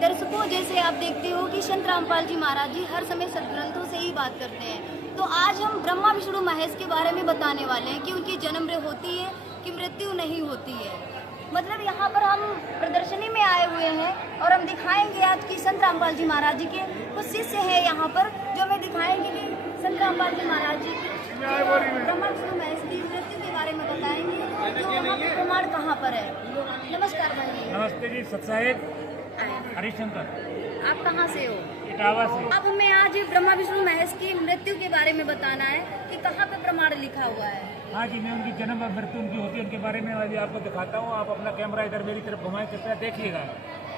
दर्शकों, जैसे आप देखते हो कि संत रामपाल जी महाराज जी हर समय सदग्रंथों से ही बात करते हैं। तो आज हम ब्रह्मा विष्णु महेश के बारे में बताने वाले हैं कि उनकी जन्म होती है कि मृत्यु नहीं होती है। मतलब यहाँ पर हम प्रदर्शनी में आए हुए हैं और हम दिखाएंगे आज कि संत रामपाल जी महाराज जी के कुछ शिष्य हैं यहाँ पर, जो हमें दिखाएंगे कि संत रामपाल जी महाराज जी की ब्रह्मा विष्णु महेश की मृत्यु के बारे में बताएंगे। तो वहाँ पर प्रमाण कहाँ पर है? नमस्कार भाई। नमस्ते जी। सत्साहिब हरिशंकर। आप कहाँ से हो? इटावा से। अब हमें आज ब्रह्मा विष्णु महेश की मृत्यु के बारे में बताना है कि कहाँ पे प्रमाण लिखा हुआ है। हाँ जी, मैं उनकी जन्म और मृत्यु उनकी होती है, उनके बारे में अभी आपको दिखाता हूँ। आप अपना कैमरा इधर मेरी तरफ घुमाएं, कृपया देखिएगा।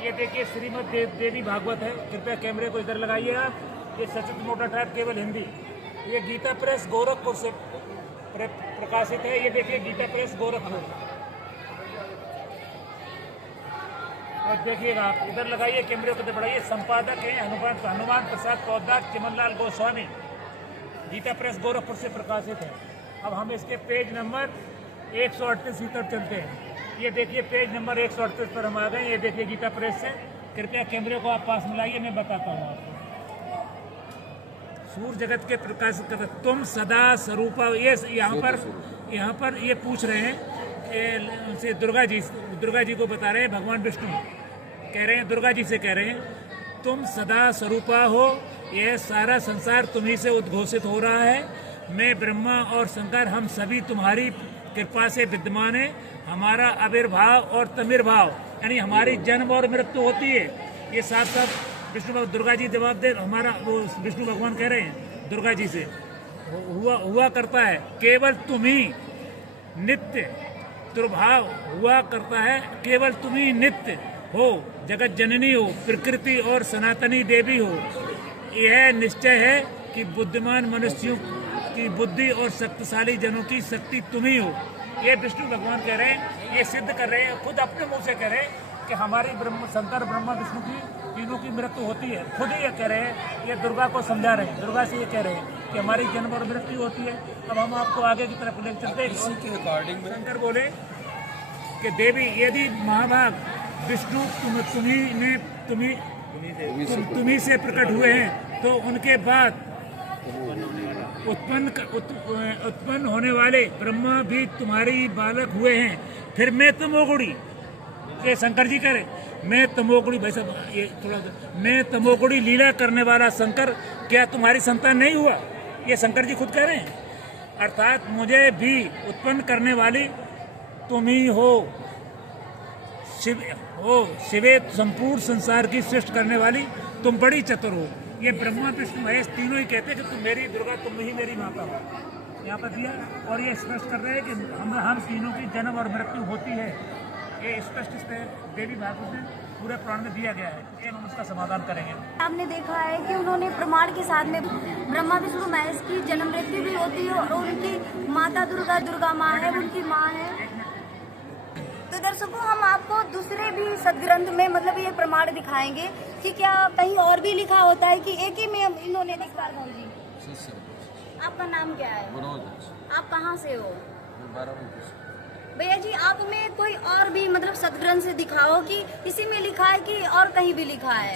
ये देखिए श्रीमद देवी भागवत है। कृपया कैमरे को इधर लगाइए आप। ये सचित मोटा ट्राइब केवल हिंदी। ये गीता प्रेस गोरखपुर से प्रकाशित है। ये देखिए गीता प्रेस गोरखपुर। और देखिएगा आप इधर लगाइए, कैमरे को बढ़ाइए। संपादक है हनुमान प्रसाद पौदार चिमनलाल गोस्वामी। गीता प्रेस गोरखपुर से प्रकाशित है। अब हम इसके पेज नंबर 138 भीतर चलते हैं। ये देखिए पेज नंबर 138 पर हम आ गए। ये देखिए गीता प्रेस से। कृपया कैमरे को आप पास मिलाइए, मैं बताता हूँ आपको। सूर्य जगत के प्रकाश तुम सदा स्वरूप। ये यहाँ पर ये पूछ रहे हैं उनसे, दुर्गा जी को बता रहे हैं। भगवान विष्णु कह रहे हैं, दुर्गा जी से कह रहे हैं, तुम सदा स्वरूपा हो। यह सारा संसार तुम्ही से उद्घोषित हो रहा है। मैं ब्रह्मा और शंकर हम सभी तुम्हारी कृपा से विद्यमान है। हमारा आविर्भाव और तमिर्भाव यानी हमारी जन्म और मृत्यु होती है। ये साथ साथ दुर्गा जी जवाब दे, हमारा वो विष्णु भगवान कह रहे हैं दुर्गा जी से, हुआ करता है केवल तुम ही नित्य। दुर्भाव हुआ करता है केवल तुम ही नित्य हो, जगत जननी हो, प्रकृति और सनातनी देवी हो। यह निश्चय है कि बुद्धिमान मनुष्यों की बुद्धि और शक्तिशाली जनों की शक्ति तुम ही हो। ये विष्णु भगवान कह रहे हैं, ये सिद्ध कर रहे हैं, खुद अपने मुंह से कह रहे हैं कि हमारी शंकर ब्रह्मा विष्णु की तीनों की मृत्यु होती है। खुद ही ये कह रहे हैं, ये दुर्गा को समझा रहे हैं। दुर्गा से ये कह रहे हैं कि हमारी जन्म और मृत्यु होती है। अब हम आपको आगे की तरफ ले चलते हैं। इसी के अकॉर्डिंग शंकर बोले कि देवी यदि महाभाग विष्णु तुम्ही से प्रकट हुए हैं, तो उनके बाद उत्पन्न होने वाले ब्रह्मा भी तुम्हारी बालक हुए हैं। फिर मैं तमोगुणी, ये शंकर जी कह रहे, मैं तमोगुणी, भाई साहब ये थोड़ा, मैं तमोगुणी लीला करने वाला शंकर क्या तुम्हारी संतान नहीं हुआ? ये शंकर जी खुद कह रहे हैं। अर्थात मुझे भी उत्पन्न करने वाली तुम ही हो। शिवे संपूर्ण संसार की सृष्टि करने वाली तुम बड़ी चतुर हो। ये ब्रह्मा विष्णु महेश तीनों ही कहते हैं कि तुम मेरी दुर्गा, तुम ही मेरी माता हो। यहाँ पर दिया और ये स्पष्ट कर रहे हैं कि हम तीनों की जन्म और मृत्यु होती है। ये स्पष्ट देवी भागवत में पूरे पुराण में दिया गया है। ये हम उसका समाधान करेंगे। आपने देखा है कि उन्होंने प्रमाण के साथ में ब्रह्मा विष्णु महेश की जन्म मृत्यु भी होती है और उनकी माता दुर्गा माँ है, उनकी माँ है। तो दर्शकों, हम आपको दूसरे भी सदग्रंथ में मतलब ये प्रमाण दिखाएंगे कि क्या कहीं और भी लिखा होता है कि एक ही में इन्होंने। नमस्कार भाई जी, आपका नाम क्या है? आप कहाँ से हो? भैया जी, आप में कोई और भी मतलब सदग्रंथ से दिखाओ कि इसी में लिखा है कि और कहीं भी लिखा है?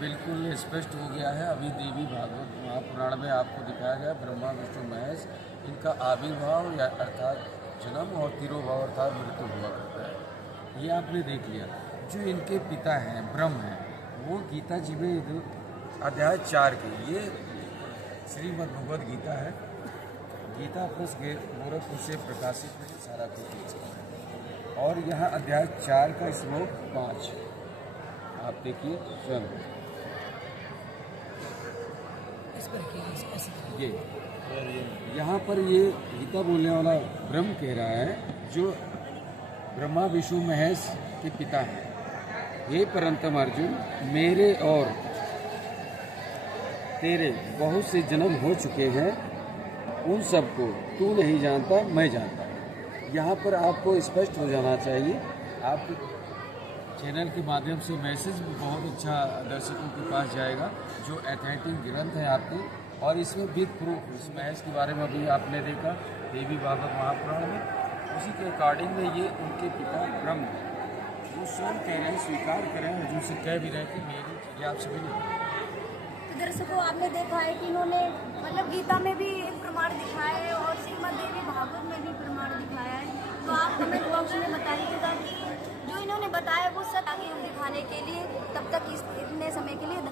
बिल्कुल स्पष्ट हो गया है। अभी देवी भागवत महापुराण में आपको दिखाया गया ब्रह्मा विष्णु महेश, इनका आविर्भाव या अर्थात जन्म और तिरोभाव अर्थात मृत्यु हुआ करता है। ये आपने देख लिया। जो इनके पिता हैं ब्रह्म हैं, वो गीता जी में अध्याय 4 के, ये श्रीमद् भगवद गीता है। गीता प्रेस गोरखपुर से प्रकाशित है सारा कुछ। और यहाँ अध्याय 4 का श्लोक 5 आप देखिए स्वयं। ये यहाँ पर ये गीता बोलने वाला ब्रह्म कह रहा है, जो ब्रह्मा विष्णु महेश के पिता हैं। हे परंतम अर्जुन, मेरे और तेरे बहुत से जन्म हो चुके हैं, उन सबको तू नहीं जानता, मैं जानता हूँ। यहाँ पर आपको स्पष्ट हो जाना चाहिए। आप चैनल के माध्यम से मैसेज भी बहुत अच्छा दर्शकों के पास जाएगा, जो ऑथेंटिक ग्रंथ है आपके, और इसमें विद प्रूफ इस महेश के बारे में भी आपने देखा देवी भागवत महापुराण में। उसी के अकॉर्डिंग में ये उनके पिता ब्रह्म, वो स्वयं कह रहे हैं, स्वीकार करें, हजूर से कह भी रहे हैं कि मेरी चीज़ें आप सभी नहीं। तो दर्शकों, आपने देखा है कि इन्होंने मतलब गीता में भी एक प्रमाण दिखाया है और श्रीमद् देवी भागवत में भी प्रमाण दिखाया है। तो आप कमेंट बॉक्स में बताइएगा कि जो इन्होंने बताया वो सब आगे हम दिखाने के लिए। तब तक इतने समय के लिए